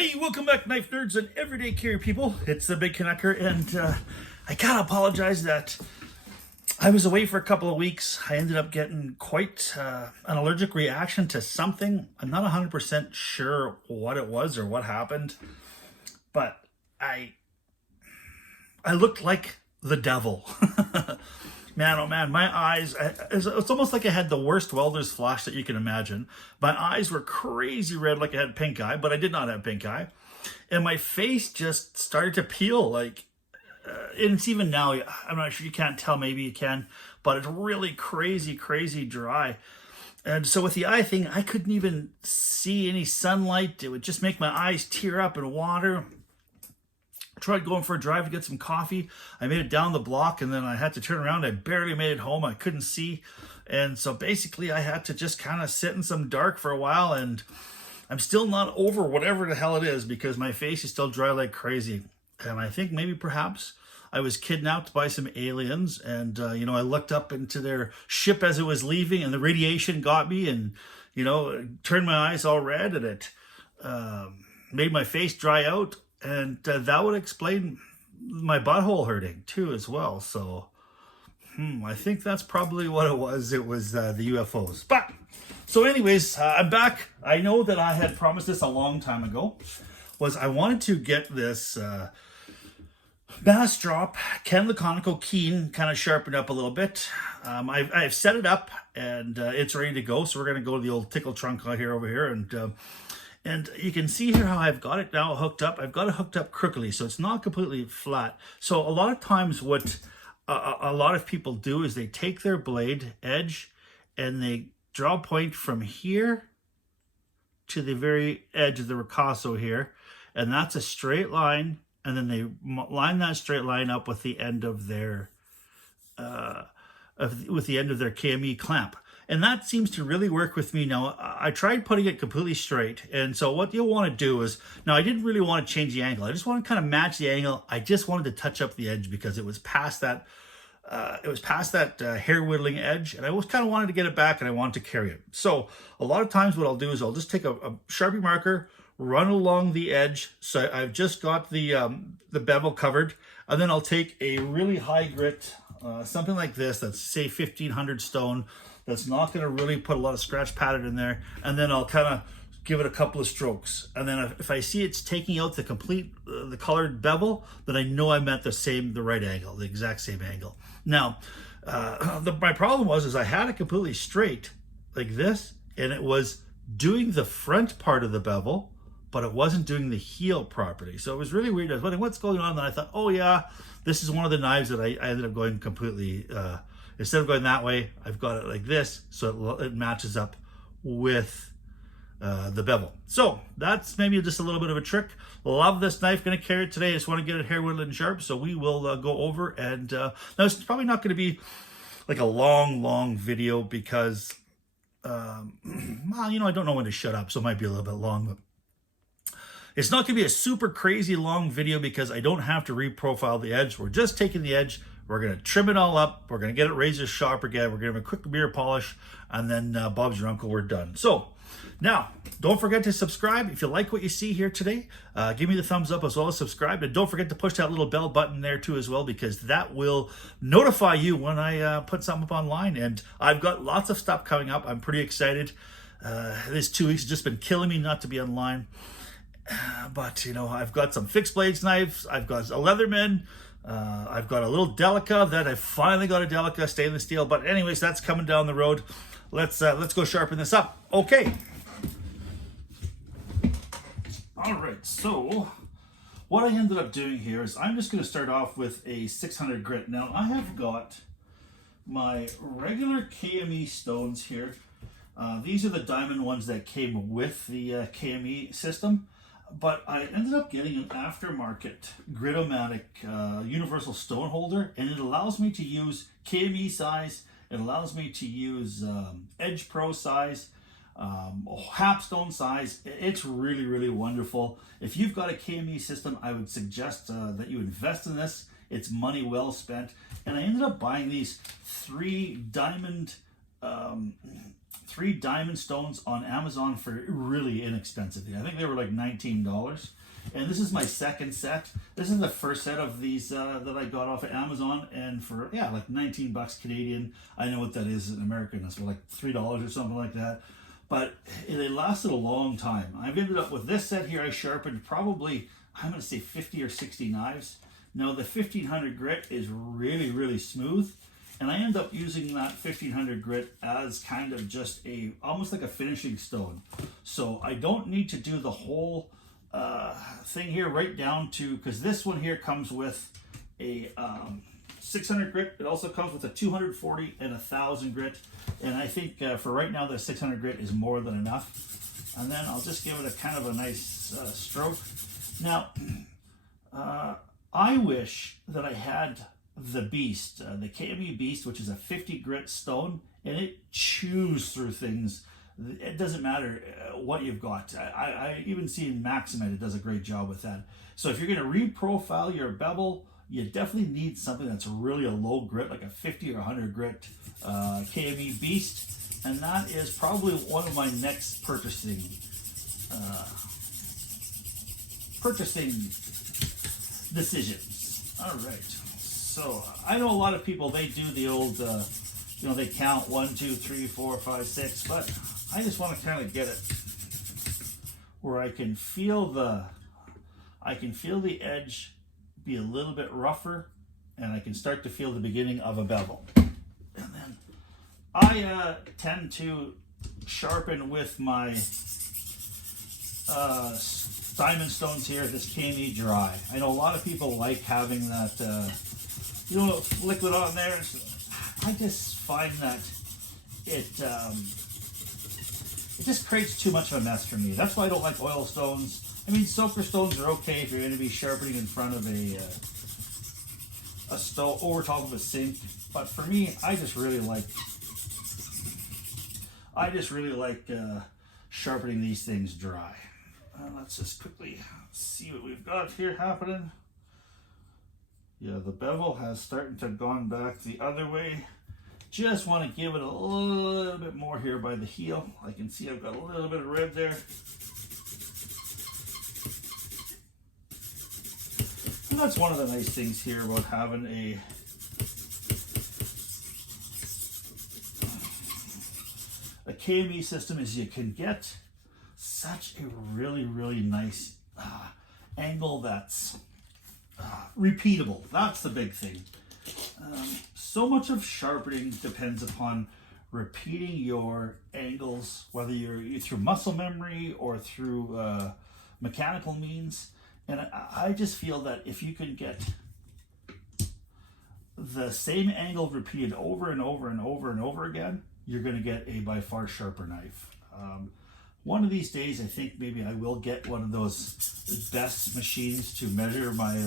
Hey, welcome back, knife nerds and everyday carry people. It's the Big Canucker, and I gotta apologize that I was away for a couple of weeks. I ended up getting quite an allergic reaction to something. I'm not 100% sure what it was or what happened, but I looked like the devil. Man, oh man, my eyes, it's almost like I had the worst welder's flash that you can imagine. My eyes were crazy red like I had pink eye, but I did not have pink eye. And my face just started to peel, like, and it's even now, I'm not sure, you can't tell, maybe you can, but it's really crazy dry. And so with the eye thing, I couldn't even see any sunlight. It would just make my eyes tear up and water. Tried going for a drive to get some coffee. I made it down the block and then I had to turn around. I barely made it home. I couldn't see. And so basically I had to just kind of sit in some dark for a while, and I'm still not over whatever the hell it is because my face is still dry like crazy. And I think maybe perhaps I was kidnapped by some aliens, and I looked up into their ship as it was leaving and the radiation got me, and turned my eyes all red, and it made my face dry out. And that would explain my butthole hurting too as well. So I think that's probably what it was. It was the UFOs. But so anyways, I'm back. I know that I had promised this a long time ago. I wanted to get this bass drop Ken Laconico keen kind of sharpened up a little bit. I've set it up and it's ready to go. So we're going to go to the old tickle trunk over here, and you can see here how I've got it now hooked up. I've got it hooked up crookedly, so it's not completely flat. So a lot of times what a lot of people do is they take their blade edge and they draw a point from here to the very edge of the ricasso here. And that's a straight line. And then they line that straight line up with the end of their KME clamp. And that seems to really work with me now. I tried putting it completely straight. And so what you'll want to do is, now I didn't really want to change the angle. I just want to kind of match the angle. I just wanted to touch up the edge because it was past that, hair whittling edge. And I always kind of wanted to get it back and I wanted to carry it. So a lot of times what I'll do is I'll just take a Sharpie marker, run along the edge. So I've just got the bevel covered. And then I'll take a really high grit, something like this, that's say 1500 stone. That's not going to really put a lot of scratch pattern in there. And then I'll kind of give it a couple of strokes. And then if I see it's taking out the complete, the colored bevel, then I know I'm at the right angle, the exact same angle. Now, my problem was I had it completely straight like this, and it was doing the front part of the bevel, but it wasn't doing the heel properly. So it was really weird. I was wondering what's going on. And I thought, oh yeah, this is one of the knives that I ended up going completely, instead of going that way, I've got it like this, so it matches up with the bevel. So that's maybe just a little bit of a trick. Love this knife, gonna carry it today. I just want to get it hair whittled sharp, so we will go over. And now it's probably not gonna be like a long video because, well, I don't know when to shut up, so it might be a little bit long, but it's not gonna be a super crazy long video because I don't have to reprofile the edge. We're just taking the edge, we're going to trim it all up. We're going to get it razor sharp again. We're going to have a quick mirror polish, and then Bob's your uncle, we're done. So now, don't forget to subscribe. If you like what you see here today, give me the thumbs up as well as subscribe. And don't forget to push that little bell button there too as well, because that will notify you when I put something up online. And I've got lots of stuff coming up. I'm pretty excited. This 2 weeks has just been killing me not to be online. But, I've got some fixed blades knives. I've got a Leatherman. I've got a little Delica that I finally got a Delica stainless steel. But anyways, that's coming down the road. Let's go sharpen this up. Okay. All right. So what I ended up doing here is I'm just going to start off with a 600 grit. Now I have got my regular KME stones here. These are the diamond ones that came with the KME system. But I ended up getting an aftermarket Gritomatic universal stone holder, and it allows me to use KME size. It allows me to use Edge Pro size, Hapstone size. It's really wonderful. If you've got a KME system, I would suggest that you invest in this. It's money well spent. And I ended up buying these 3 diamond 3 diamond stones on Amazon for really inexpensively. I think they were like $19. And this is my second set. This is the first set of these that I got off of Amazon, and for like 19 bucks Canadian. I know what that is in American. That's for like $3 or something like that. But they lasted a long time. I've ended up with this set here. I sharpened probably, I'm going to say 50 or 60 knives. Now the 1500 grit is really, really smooth. And I end up using that 1500 grit as kind of just almost like a finishing stone. So I don't need to do the whole thing here right down to, because this one here comes with a 600 grit. It also comes with a 240 and 1000 grit. And I think for right now, the 600 grit is more than enough. And then I'll just give it a kind of a nice stroke. Now, I wish that I had the Beast, the KME Beast, which is a 50 grit stone, and it chews through things. It doesn't matter what you've got. I even see in Maximite, it does a great job with that. So if you're going to reprofile your bevel, you definitely need something that's really a low grit, like a 50 or 100 grit KME Beast. And that is probably one of my next purchasing decisions. All right. So I know a lot of people, they do the old, they count 1, 2, 3, 4, 5, 6, but I just want to kind of get it where I can feel the edge be a little bit rougher, and I can start to feel the beginning of a bevel. And then I tend to sharpen with my diamond stones here, this KME dry. I know a lot of people like having that liquid on there. I just find that it just creates too much of a mess for me. That's why I don't like oil stones. I mean, soaker stones are okay if you're going to be sharpening in front of a stove over top of a sink. But for me, I just really like sharpening these things dry. Let's just quickly see what we've got here happening. Yeah, the bevel has started to gone back the other way. Just want to give it a little bit more here by the heel. I can see I've got a little bit of red there. And that's one of the nice things here about having a KME system is you can get such a really, really nice angle that's repeatable. That's the big thing. So much of sharpening depends upon repeating your angles, whether you're through muscle memory or through mechanical means. And I just feel that if you can get the same angle repeated over and over and over and over again, you're going to get a by far sharper knife. One of these days, I think maybe I will get one of those best machines to measure my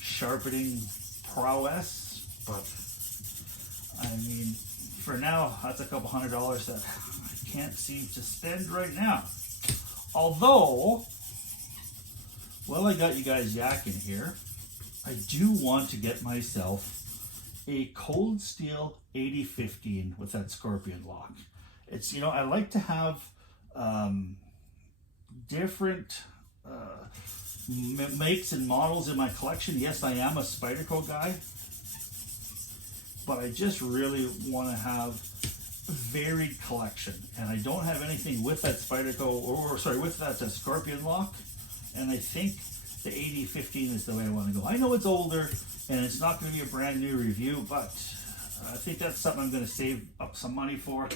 sharpening prowess. But I mean, for now, that's a couple $100 that I can't seem to spend right now. Although, well, I got you guys yakking here. I do want to get myself a cold steel 8015 with that scorpion lock. It's, I like to have different makes and models in my collection. Yes, I am a Spyderco guy, but I just really want to have a varied collection, and I don't have anything with that Spyderco, with that scorpion lock, and I think the 8015 is the way I want to go. I know it's older, and it's not going to be a brand new review, but I think that's something I'm going to save up some money for.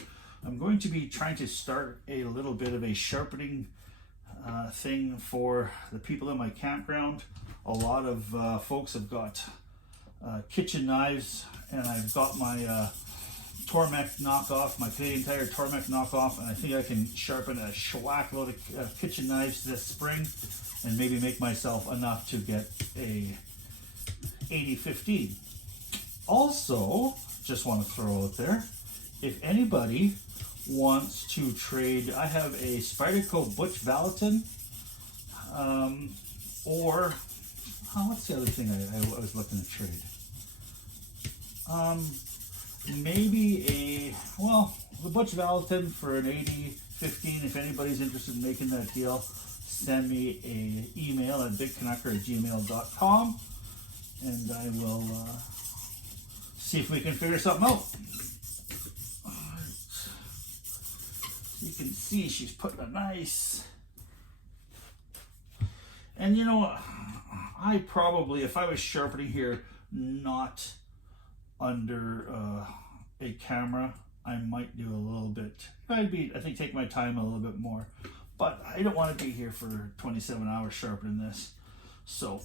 I'm going to be trying to start a little bit of a sharpening thing for the people in my campground. A lot of folks have got kitchen knives, and I've got my Tormek knockoff, my Canadian Tire Tormek knockoff, and I think I can sharpen a schwack load of kitchen knives this spring and maybe make myself enough to get a 8015. Also, just want to throw out there, if anybody wants to trade, I have a Spyderco Butch Valentin, or what's the other thing I was looking to trade? maybe the Butch Valleyton for an 80/15. If anybody's interested in making that deal, send me an email at bigcanucker@gmail.com, and I will see if we can figure something out. You can see she's putting a nice, and you know, I probably, if I was sharpening here, not under a camera, I might do a little bit. I think take my time a little bit more, but I don't want to be here for 27 hours sharpening this. So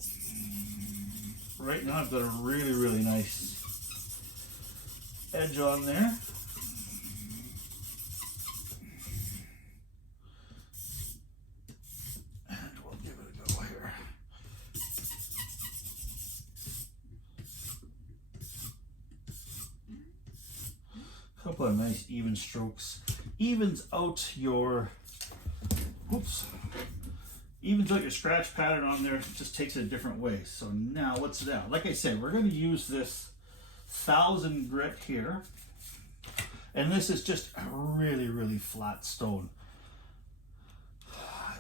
right now I've got a really, really nice edge on there. And we'll give it a go here. A couple of nice even strokes. Evens out your scratch pattern on there, just takes it a different way. So now what's down? Like I said, we're going to use this 1000 grit here, and this is just a really, really flat stone,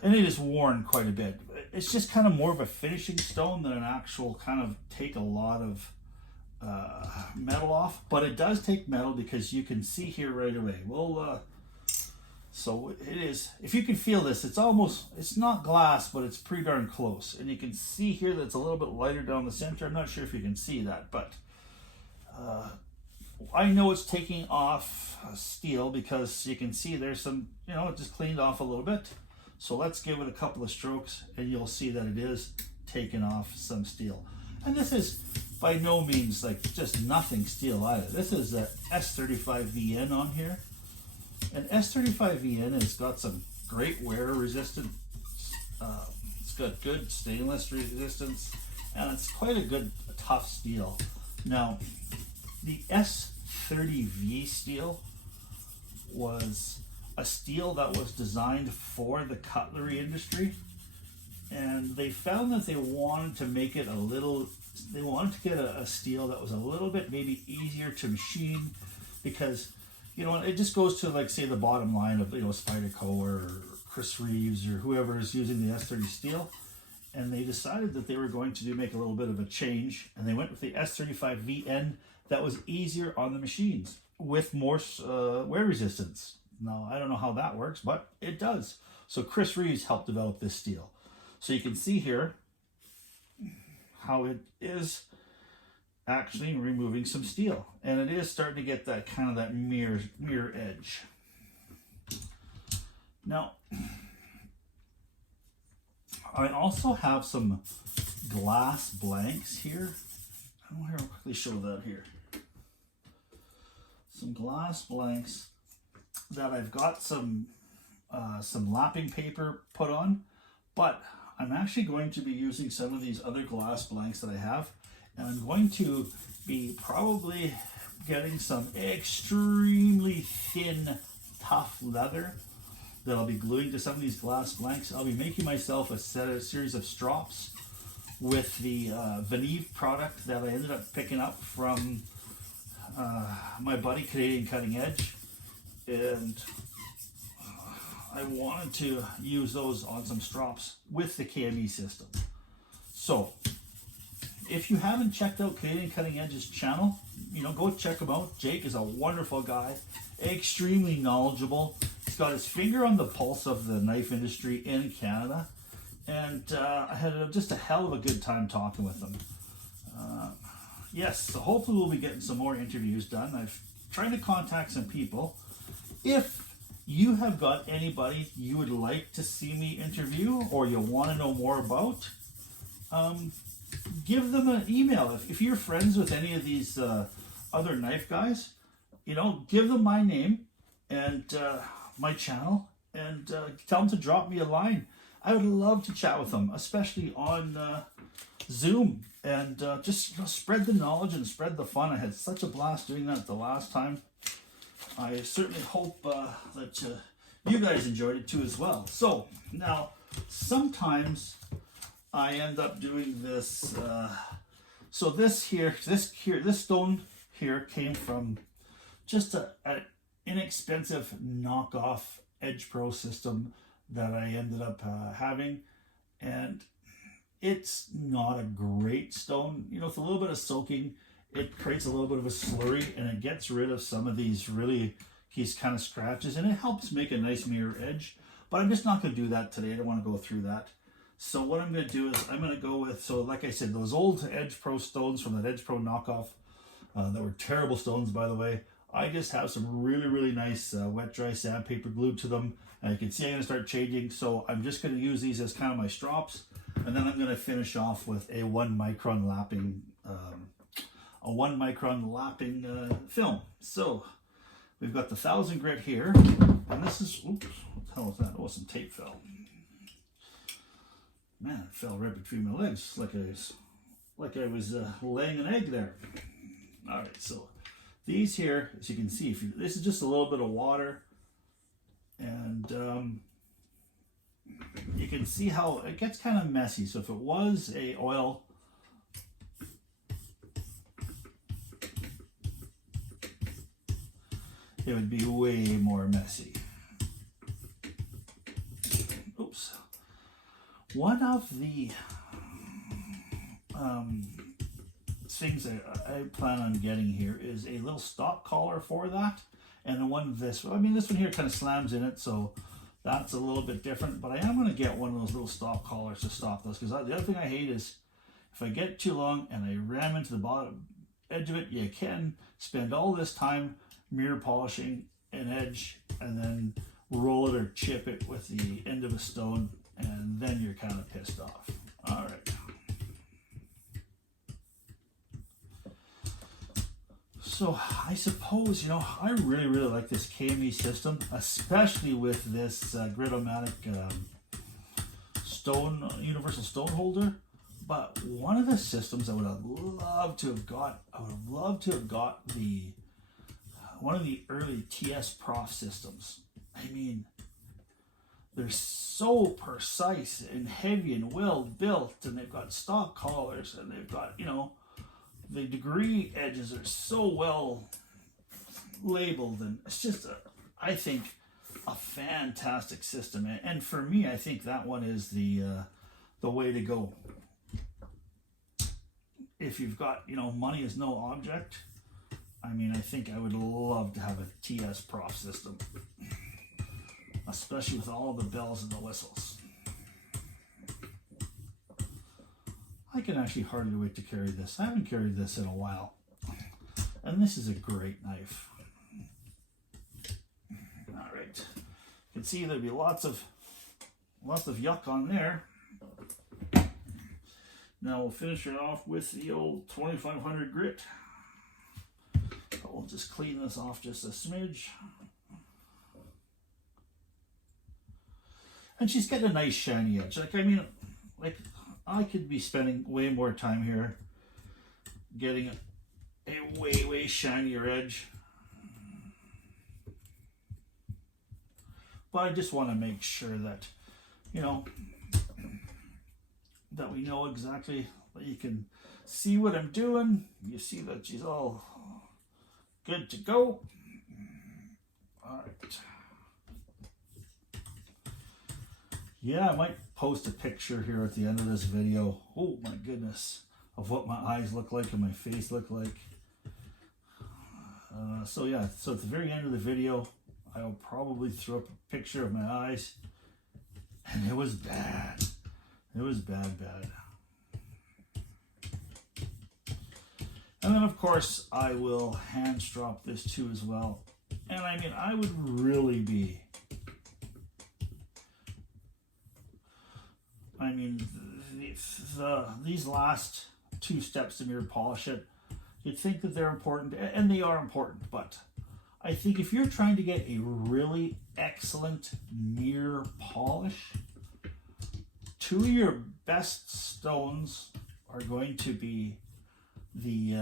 and it is worn quite a bit. It's just kind of more of a finishing stone than an actual kind of take a lot of metal off, but it does take metal, because you can see here right away. So it is, if you can feel this, it's not glass, but it's pretty darn close. And you can see here that it's a little bit lighter down the center. I'm not sure if you can see that, but I know it's taking off steel, because you can see there's some, it just cleaned off a little bit. So let's give it a couple of strokes and you'll see that it is taking off some steel. And this is by no means like just nothing steel either. This is a S35VN on here. And S35VN has got some great wear resistance. It's got good stainless resistance, and it's quite a tough steel. Now, the S30V steel was a steel that was designed for the cutlery industry, and they found that they wanted to make it they wanted to get a steel that was a little bit maybe easier to machine, because it just goes to, like, say, the bottom line of, Spyderco or Chris Reeves or whoever is using the S30 steel. And they decided that they were going to make a little bit of a change. And they went with the S35VN that was easier on the machines with more wear resistance. Now, I don't know how that works, but it does. So Chris Reeves helped develop this steel. So you can see here how it is actually removing some steel, and it is starting to get that kind of that mirror edge. Now, I also have some glass blanks here. I want to quickly show that here. Some glass blanks that I've got some lapping paper put on, but I'm actually going to be using some of these other glass blanks that I have. And I'm going to be probably getting some extremely thin, tough leather that I'll be gluing to some of these glass blanks. I'll be making myself a series of strops with the Veneve product that I ended up picking up from my buddy Canadian Cutting Edge. And I wanted to use those on some strops with the KME system. So, if you haven't checked out Canadian Cutting Edge's channel, go check him out. Jake is a wonderful guy, extremely knowledgeable. He's got his finger on the pulse of the knife industry in Canada, and I had just a hell of a good time talking with him. Yes, so hopefully we'll be getting some more interviews done. I've tried to contact some people. If you have got anybody you would like to see me interview, or you want to know more about, give them an email. If you're friends with any of these other knife guys, give them my name and my channel, and tell them to drop me a line. I would love to chat with them, especially on Zoom, and just spread the knowledge and spread the fun. I had such a blast doing that the last time. I certainly hope that you guys enjoyed it too as well. So now, sometimes I end up doing this. So this stone here came from just an inexpensive knockoff Edge Pro system that I ended up having, and it's not a great stone. You know, with a little bit of soaking, it creates a little bit of a slurry, and it gets rid of some of these kind of scratches, and it helps make a nice mirror edge. But I'm just not going to do that today. I don't want to go through that. So what I'm going to do is I'm going to go with, so like I said, those old Edge Pro stones from that Edge Pro knockoff that were terrible stones, by the way. I just have some really nice wet dry sandpaper glued to them. And you can see I'm going to start changing. So I'm just going to use these as kind of my strops. And then I'm going to finish off with a 1 micron lapping film. So we've got the 1000 grit here, and this is, oops, what the hell is that? Oh, some tape fell. Man, it fell right between my legs, like I was laying an egg there. All right, so these here, as you can see, this is just a little bit of water, and you can see how it gets kind of messy. So if it was a oil, it would be way more messy. Oops. One of the things that I plan on getting here is a little stock collar for that, and the one this one here kind of slams in it, so that's a little bit different. But I am going to get one of those little stock collars to stop those, because the other thing I hate is if I get too long and I ram into the bottom edge of it, you can spend all this time mirror polishing an edge and then roll it or chip it with the end of a stone, and then you're kind of pissed off. All right. So I suppose, I really like this KME system, especially with this Gritomatic universal stone holder. But one of the systems I would have loved to have got, one of the early TS Prof systems. I mean, they're so precise and heavy and well built, and they've got stock collars, and they've got, the degree edges are so well labeled, and it's just, I think, a fantastic system. And for me, I think that one is the way to go. If you've got, money is no object, I mean, I think I would love to have a TS Prof system, especially with all the bells and the whistles. I can actually hardly wait to carry this. I haven't carried this in a while, and this is a great knife. All right, you can see there'll be lots of yuck on there. Now we'll finish it off with the old 2500 grit. We'll just clean this off just a smidge. And she's got a nice shiny edge. I could be spending way more time here getting a way shinier edge. But I just want to make sure that, that we know exactly, that you can see what I'm doing. You see that she's all good to go. All right. Yeah, I might post a picture here at the end of this video. Oh my goodness, of what my eyes look like and my face look like. So at the very end of the video, I'll probably throw up a picture of my eyes, and it was bad. It was bad. And then of course I will hand strop this too as well. And I mean, I would really be, these last two steps to mirror polish it, you'd think that they're important, and they are important, but I think if you're trying to get a really excellent mirror polish, two of your best stones are going to be the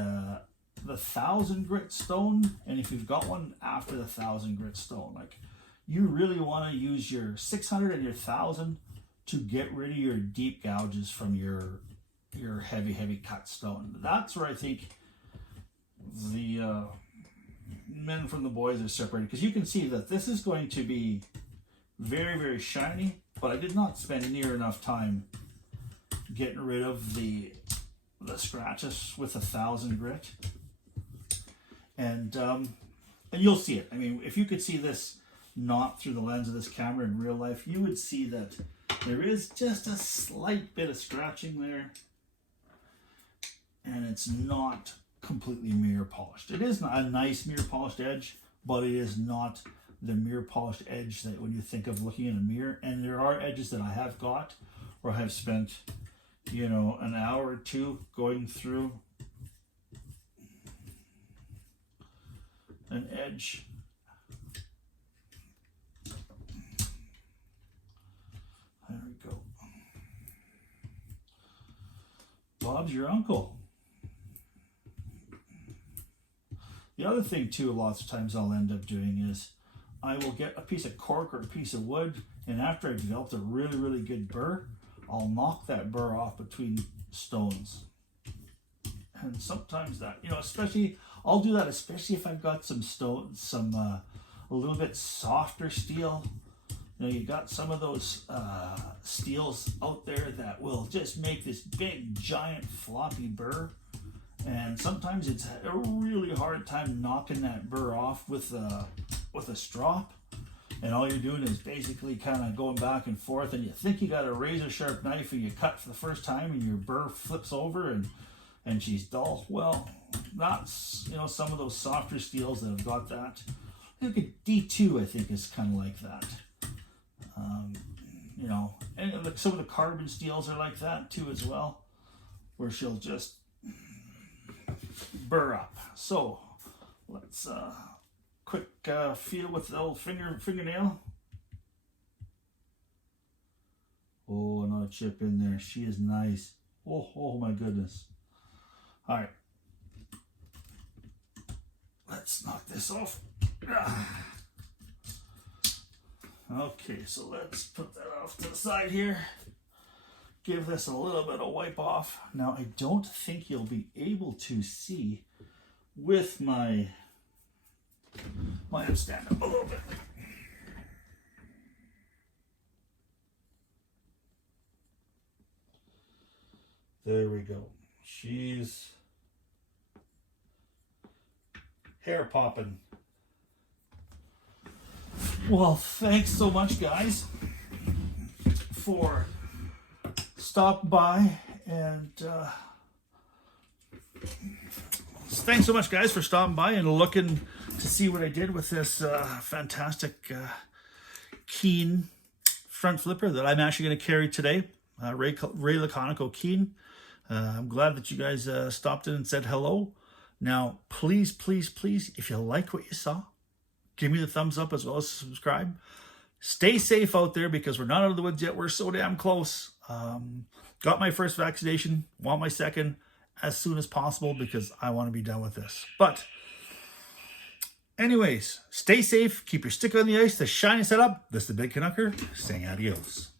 1000 grit stone, and if you've got one after the 1000 grit stone, like, you really want to use your 600 and your 1000 to get rid of your deep gouges from your heavy cut stone. That's where I think the men from the boys are separated, because you can see that this is going to be very, very shiny, but I did not spend near enough time getting rid of the scratches with 1000 grit. And you'll see it. I mean, if you could see this not through the lens of this camera in real life, you would see that there is just a slight bit of scratching there, and it's not completely mirror polished. It is not a nice mirror polished edge, but it is not the mirror polished edge that when you think of looking in a mirror. And there are edges that I have got where I have spent, you know, an hour or two going through an edge. There we go. Bob's your uncle. The other thing too, lots of times I'll end up doing is I will get a piece of cork or a piece of wood, and after I've developed a really, really good burr, I'll knock that burr off between stones. And sometimes that, you know, especially, I'll do that especially if I've got some stones, a little bit softer steel. You know, you got some of those steels out there that will just make this big, giant, floppy burr. And sometimes it's a really hard time knocking that burr off with a strop. And all you're doing is basically kind of going back and forth, and you think you got a razor sharp knife and you cut for the first time and your burr flips over and she's dull. Well, that's, you know, some of those softer steels that have got that. Look at D2, I think, is kind of like that. You know, and like some of the carbon steels are like that too as well, where she'll just burr up. So let's quick feel with the old fingernail. Oh, another chip in there. She is nice. Oh my goodness. All right, let's knock this off. Okay, so let's put that off to the side here. Give this a little bit of wipe off. Now, I don't think you'll be able to see with my stand up a little bit. There we go. She's hair popping. Well, thanks so much, guys, for stopping by, and thanks so much, guys, for stopping by and looking to see what I did with this fantastic Keen front flipper that I'm actually going to carry today, Ray Laconico Keen. I'm glad that you guys stopped in and said hello. Now, please, please, please, if you like what you saw, give me the thumbs up as well as subscribe. Stay safe out there, because we're not out of the woods yet. We're so damn close. Got my first vaccination, want my second as soon as possible, because I want to be done with this. But anyways, stay safe, keep your stick on the ice, the shiny setup. This is the Big Canucker saying adios.